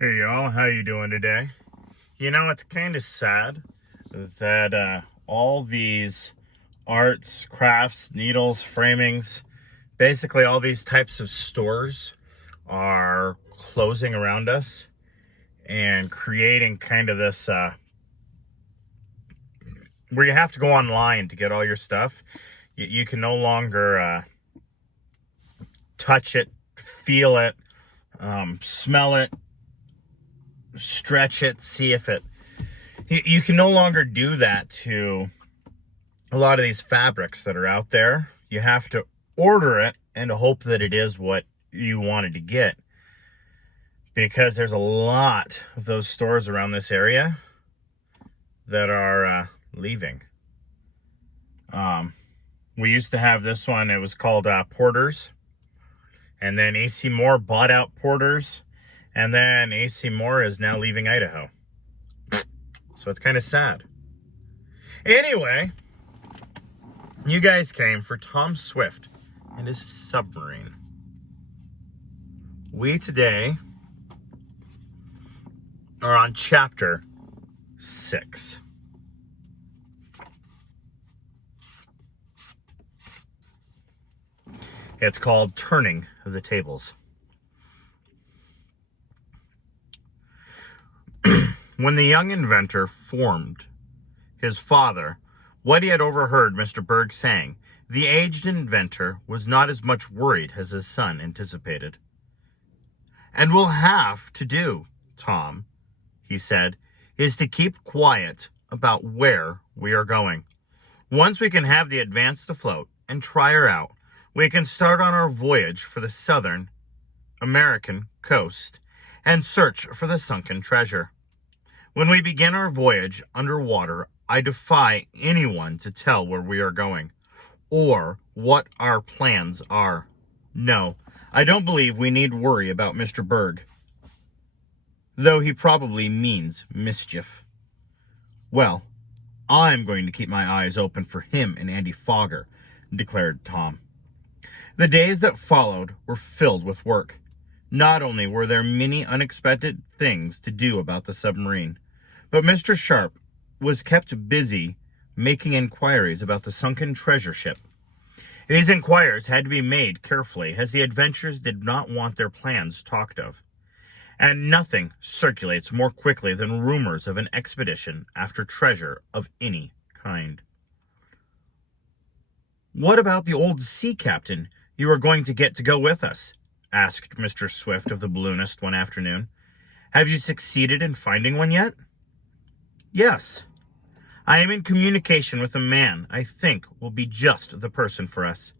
Hey y'all, how you doing today? You know, it's kind of sad that all these arts, crafts, needles, framings, basically all these types of stores are closing around us and creating kind of this where you have to go online to get all your stuff. You can no longer touch it, feel it, smell it, stretch it, see if it. You can no longer do that to a lot of these fabrics that are out there. You have to order it and hope that it is what you wanted to get, because there's a lot of those stores around this area that are leaving. We used to have this one. It was called Porter's, and then AC Moore bought out Porter's, and then AC Moore is now leaving Idaho. So it's kind of sad. Anyway, you guys came for Tom Swift and his submarine. We today are on chapter 6. It's called Turning the Tables. When the young inventor informed his father what he had overheard Mr. Berg saying, the aged inventor was not as much worried as his son anticipated. "And we'll have to do, Tom," he said, "is to keep quiet about where we are going. Once we can have the Advance afloat and try her out, we can start on our voyage for the southern American coast and search for the sunken treasure. When we begin our voyage underwater, I defy anyone to tell where we are going or what our plans are. No, I don't believe we need worry about Mr. Berg, though he probably means mischief. Well, I'm going to keep my eyes open for him and Andy Fogger," declared Tom. The days that followed were filled with work. Not only were there many unexpected things to do about the submarine, but Mr. Sharp was kept busy making inquiries about the sunken treasure ship. These inquiries had to be made carefully, as the adventurers did not want their plans talked of. And nothing circulates more quickly than rumors of an expedition after treasure of any kind. "What about the old sea captain you are going to get to go with us?" asked Mr. Swift of the balloonist one afternoon. "Have you succeeded in finding one yet?" "Yes. I am in communication with a man I think will be just the person for us.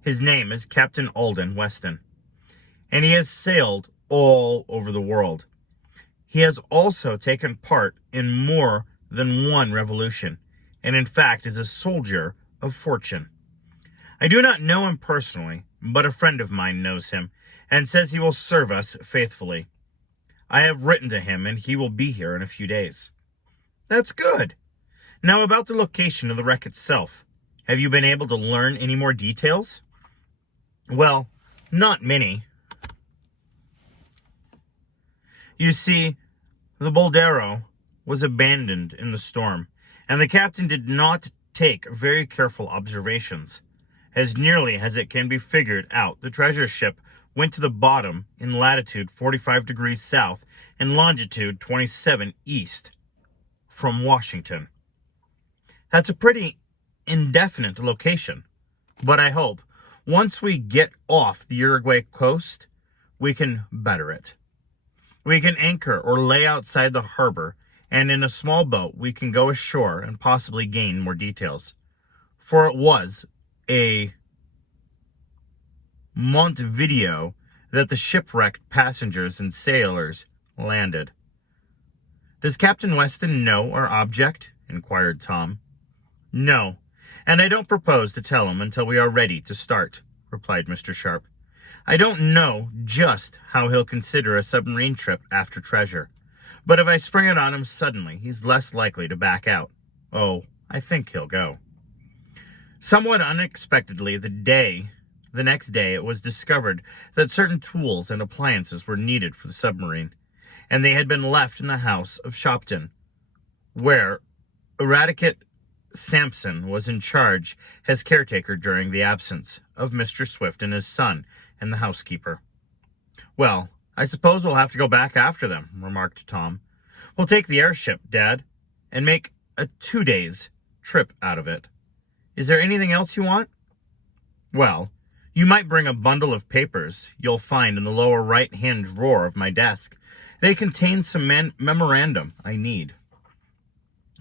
His name is Captain Alden Weston, and he has sailed all over the world. He has also taken part in more than one revolution, and in fact is a soldier of fortune. I do not know him personally, but a friend of mine knows him, and says he will serve us faithfully. I have written to him, and he will be here in a few days." "That's good. Now about the location of the wreck itself. Have you been able to learn any more details?" "Well, not many. You see, the Boldero was abandoned in the storm, and the captain did not take very careful observations. As nearly as it can be figured out, the treasure ship went to the bottom in latitude 45 degrees south and longitude 27 east from Washington. That's a pretty indefinite location, but I hope once we get off the Uruguay coast, we can better it. We can anchor or lay outside the harbor, and in a small boat we can go ashore and possibly gain more details. For it was a Montevideo that the shipwrecked passengers and sailors landed." "Does Captain Weston know our object?" inquired Tom. "No, and I don't propose to tell him until we are ready to start," replied Mr. Sharp. "I don't know just how he'll consider a submarine trip after treasure, but if I spring it on him suddenly, he's less likely to back out. Oh, I think he'll go." Somewhat unexpectedly, the next day, it was discovered that certain tools and appliances were needed for the submarine. and they had been left in the house of Shopton, where Eradicate Sampson was in charge as caretaker during the absence of Mr. Swift and his son and the housekeeper. "Well, I suppose we'll have to go back after them," remarked Tom. "We'll take the airship, Dad, and make a 2 days trip out of it. Is there anything else you want?" "Well, you might bring a bundle of papers you'll find in the lower right-hand drawer of my desk. They contain some memorandum I need."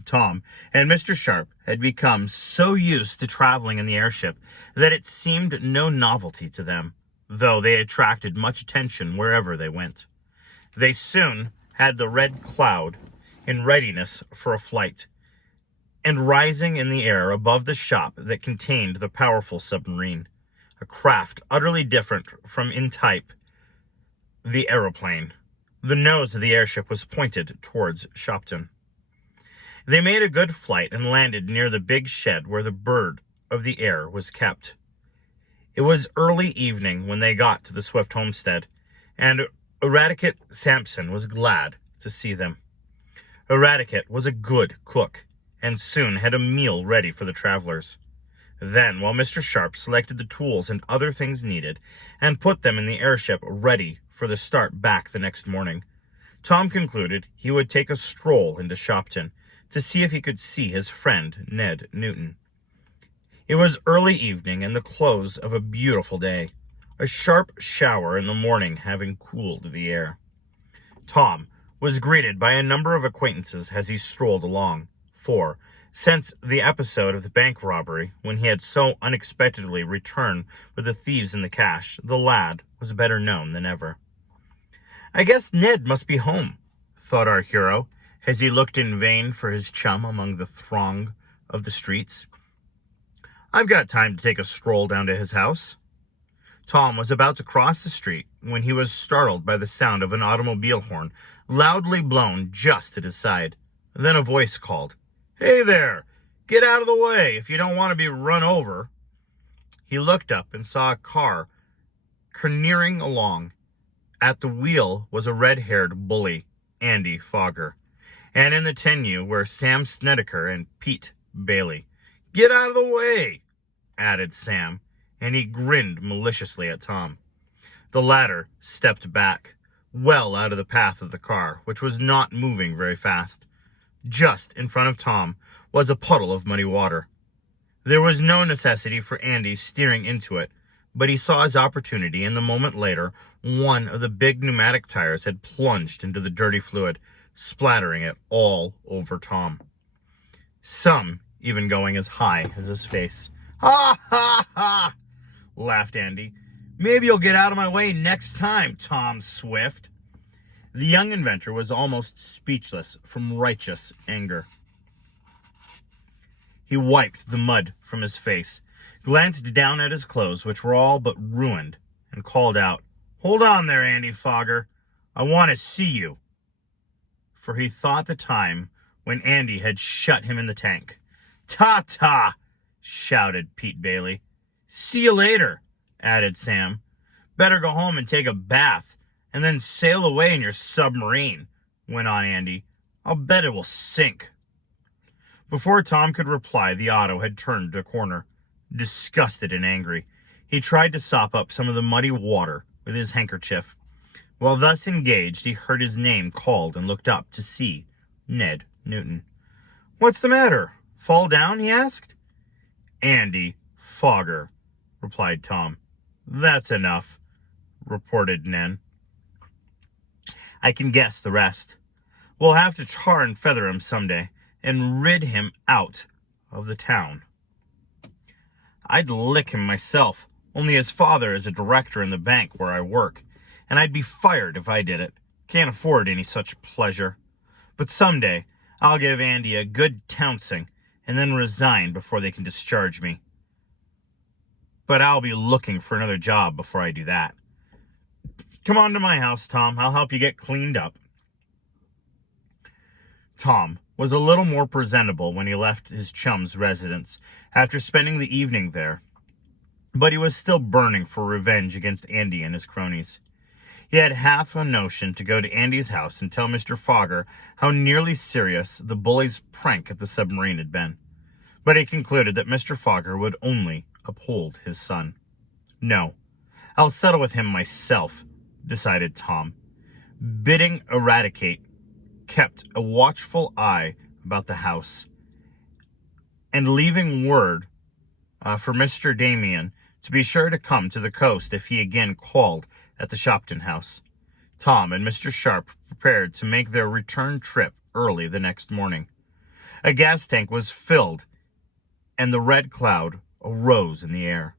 Tom and Mr. Sharp had become so used to traveling in the airship that it seemed no novelty to them, though they attracted much attention wherever they went. They soon had the Red Cloud in readiness for a flight, and rising in the air above the shop that contained the powerful submarine, a craft utterly different from in type the aeroplane. The nose of the airship was pointed towards Shopton. They made a good flight and landed near the big shed where the bird of the air was kept. It was early evening when they got to the Swift homestead, and Eradicate Sampson was glad to see them. Eradicate was a good cook, and soon had a meal ready for the travelers. Then, while Mr. Sharp selected the tools and other things needed, and put them in the airship ready for the start back the next morning, Tom concluded he would take a stroll into Shopton to see if he could see his friend Ned Newton. It was early evening and the close of a beautiful day, a sharp shower in the morning having cooled the air. Tom was greeted by a number of acquaintances as he strolled along, for, since the episode of the bank robbery, when he had so unexpectedly returned with the thieves and the cash, the lad was better known than ever. "I guess Ned must be home," thought our hero, as he looked in vain for his chum among the throng of the streets. "I've got time to take a stroll down to his house." Tom was about to cross the street when he was startled by the sound of an automobile horn loudly blown just at his side. Then a voice called, "Hey there! Get out of the way if you don't want to be run over." He looked up and saw a car careering along. At the wheel was a red-haired bully, Andy Fogger, and in the tonneau were Sam Snedeker and Pete Bailey. "Get out of the way," added Sam, and he grinned maliciously at Tom. The latter stepped back, well out of the path of the car, which was not moving very fast. Just in front of Tom was a puddle of muddy water. There was no necessity for Andy steering into it, but he saw his opportunity, and the moment later, one of the big pneumatic tires had plunged into the dirty fluid, splattering it all over Tom, some even going as high as his face. "Ha, ha, ha!" laughed Andy. "Maybe you'll get out of my way next time, Tom Swift." The young inventor was almost speechless from righteous anger. He wiped the mud from his face, glanced down at his clothes, which were all but ruined, and called out, "Hold on there, Andy Fogger. I want to see you." For he thought the time when Andy had shut him in the tank. "Ta-ta!" shouted Pete Bailey. "See you later," added Sam. "Better go home and take a bath, and then sail away in your submarine," went on Andy. "I'll bet it will sink." Before Tom could reply, the auto had turned a corner. Disgusted and angry, he tried to sop up some of the muddy water with his handkerchief. While thus engaged, he heard his name called and looked up to see Ned Newton. "What's the matter? Fall down?" he asked. "Andy Fogger," replied Tom. "That's enough," reported Ned. "I can guess the rest. We'll have to tar and feather him someday and rid him out of the town." "I'd lick him myself, only his father is a director in the bank where I work, and I'd be fired if I did it. Can't afford any such pleasure. But someday I'll give Andy a good trouncing and then resign before they can discharge me. But I'll be looking for another job before I do that. Come on to my house, Tom. I'll help you get cleaned up." Tom was a little more presentable when he left his chum's residence after spending the evening there, but he was still burning for revenge against Andy and his cronies. He had half a notion to go to Andy's house and tell Mr. Fogger how nearly serious the bully's prank at the submarine had been. But he concluded that Mr. Fogger would only uphold his son. No, I'll settle with him myself, decided Tom. Bidding Eradicate kept a watchful eye about the house, and leaving word for Mr. Damien to be sure to come to the coast if he again called at the Shopton house. Tom and Mr. Sharp prepared to make their return trip early the next morning. A gas tank was filled, and the red cloud arose in the air.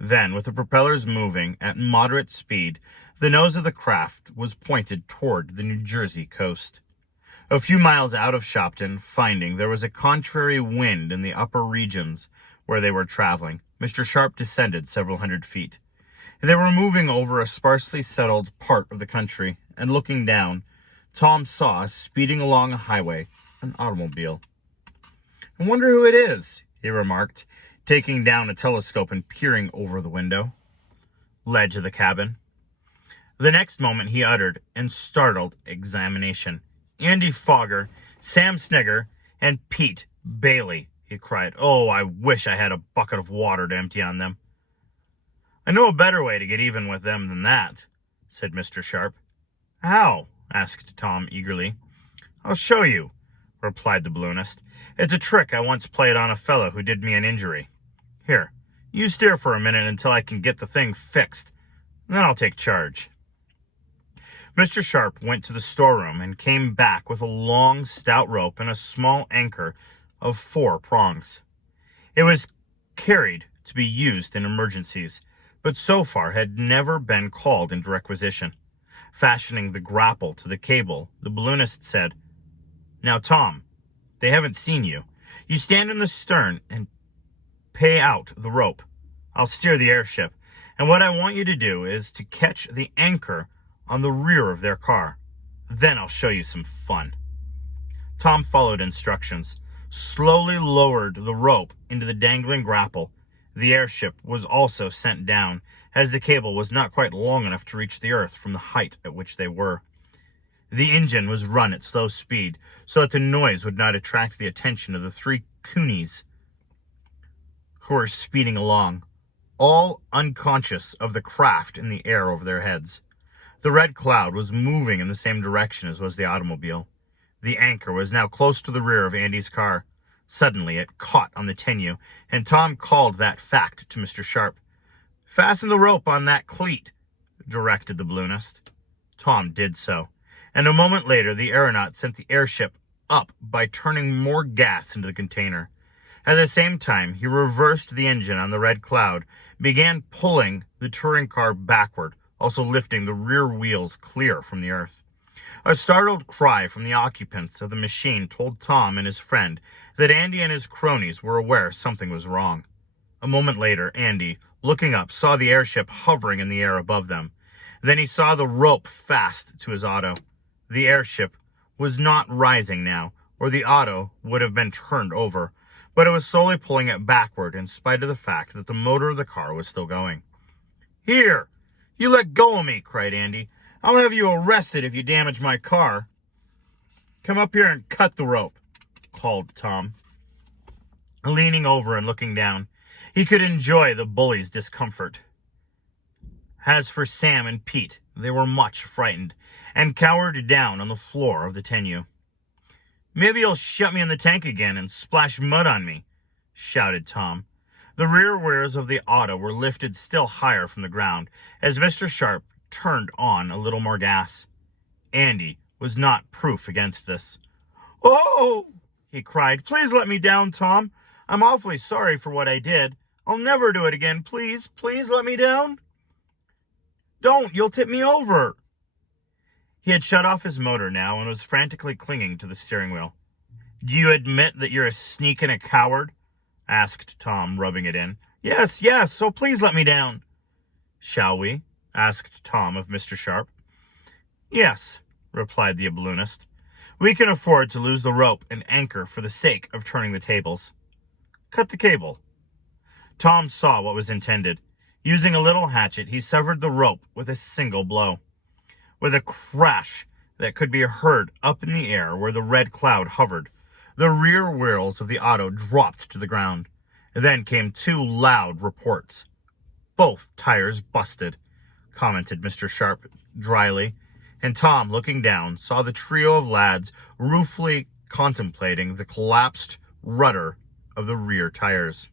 Then, with the propellers moving at moderate speed, the nose of the craft was pointed toward the New Jersey coast. A few miles out of Shopton, finding there was a contrary wind in the upper regions where they were traveling, Mr. Sharp descended several hundred feet. They were moving over a sparsely settled part of the country, and looking down, Tom saw, speeding along a highway, an automobile. "I wonder who it is," he remarked, taking down a telescope and peering over the window ledge of the cabin. The next moment he uttered in startled examination, "Andy Fogger, Sam Snigger, and Pete Bailey," he cried. "Oh, I wish I had a bucket of water to empty on them." "I know a better way to get even with them than that," said Mr. Sharp. "How?" asked Tom eagerly. "I'll show you," replied the balloonist. "It's a trick I once played on a fellow who did me an injury. Here, you steer for a minute until I can get the thing fixed, and then I'll take charge." Mr. Sharp went to the storeroom and came back with a long, stout rope and a small anchor of 4 prongs. It was carried to be used in emergencies, but so far had never been called into requisition. Fashioning the grapple to the cable, the balloonist said, "Now, Tom, they haven't seen you. You stand in the stern and pay out the rope. I'll steer the airship, and what I want you to do is to catch the anchor on the rear of their car. Then I'll show you some fun." Tom followed instructions, slowly lowered the rope into the dangling grapple. The airship was also sent down, as the cable was not quite long enough to reach the earth from the height at which they were. The engine was run at slow speed, so that the noise would not attract the attention of the 3 coonies who were speeding along, all unconscious of the craft in the air over their heads. The red cloud was moving in the same direction as was the automobile. The anchor was now close to the rear of Andy's car. Suddenly it caught on the tenyue, and Tom called that fact to Mr. Sharp. "Fasten the rope on that cleat," directed the balloonist. Tom did so, and a moment later the aeronaut sent the airship up by turning more gas into the container. At the same time, he reversed the engine on the red cloud, began pulling the touring car backward, also lifting the rear wheels clear from the earth. A startled cry from the occupants of the machine told Tom and his friend that Andy and his cronies were aware something was wrong. A moment later, Andy, looking up, saw the airship hovering in the air above them. Then he saw the rope fast to his auto. The airship was not rising now, or the auto would have been turned over, but it was slowly pulling it backward in spite of the fact that the motor of the car was still going. "Here! You let go of me!" cried Andy. "I'll have you arrested if you damage my car." "Come up here and cut the rope," called Tom. Leaning over and looking down, he could enjoy the bully's discomfort. As for Sam and Pete, they were much frightened, and cowered down on the floor of the tenyue. "Maybe you'll shut me in the tank again and splash mud on me," shouted Tom. The rear wheels of the auto were lifted still higher from the ground as Mr. Sharp turned on a little more gas. Andy was not proof against this. "Oh!" he cried. "Please let me down, Tom. I'm awfully sorry for what I did. I'll never do it again. Please, please let me down." "Don't! You'll tip me over." He had shut off his motor now and was frantically clinging to the steering wheel. "Do you admit that you're a sneak and a coward?" asked Tom, rubbing it in. Yes, so please let me down." "Shall we?" asked Tom of Mr. Sharp. "Yes," replied the balloonist. "We can afford to lose the rope and anchor for the sake of turning the tables. Cut the cable." Tom saw what was intended. Using a little hatchet, he severed the rope with a single blow. with a crash that could be heard up in the air where the red cloud hovered. The rear wheels of the auto dropped to the ground. Then came two loud reports. "Both tires busted," commented Mr. Sharp dryly, and Tom, looking down, saw the trio of lads ruefully contemplating the collapsed rudder of the rear tires.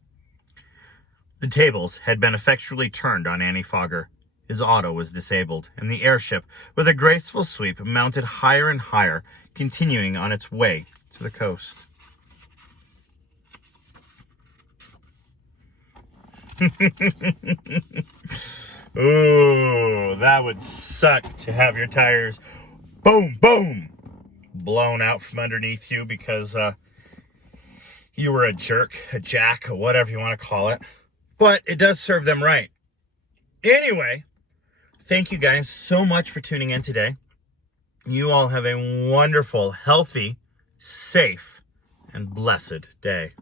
The tables had been effectually turned on Annie Fogger. His auto was disabled, and the airship, with a graceful sweep, mounted higher and higher, continuing on its way to the coast. Ooh, that would suck to have your tires boom, boom, blown out from underneath you because you were a jerk, a jack, or whatever you want to call it. But it does serve them right. Anyway, thank you guys so much for tuning in today. You all have a wonderful, healthy, safe, and blessed day.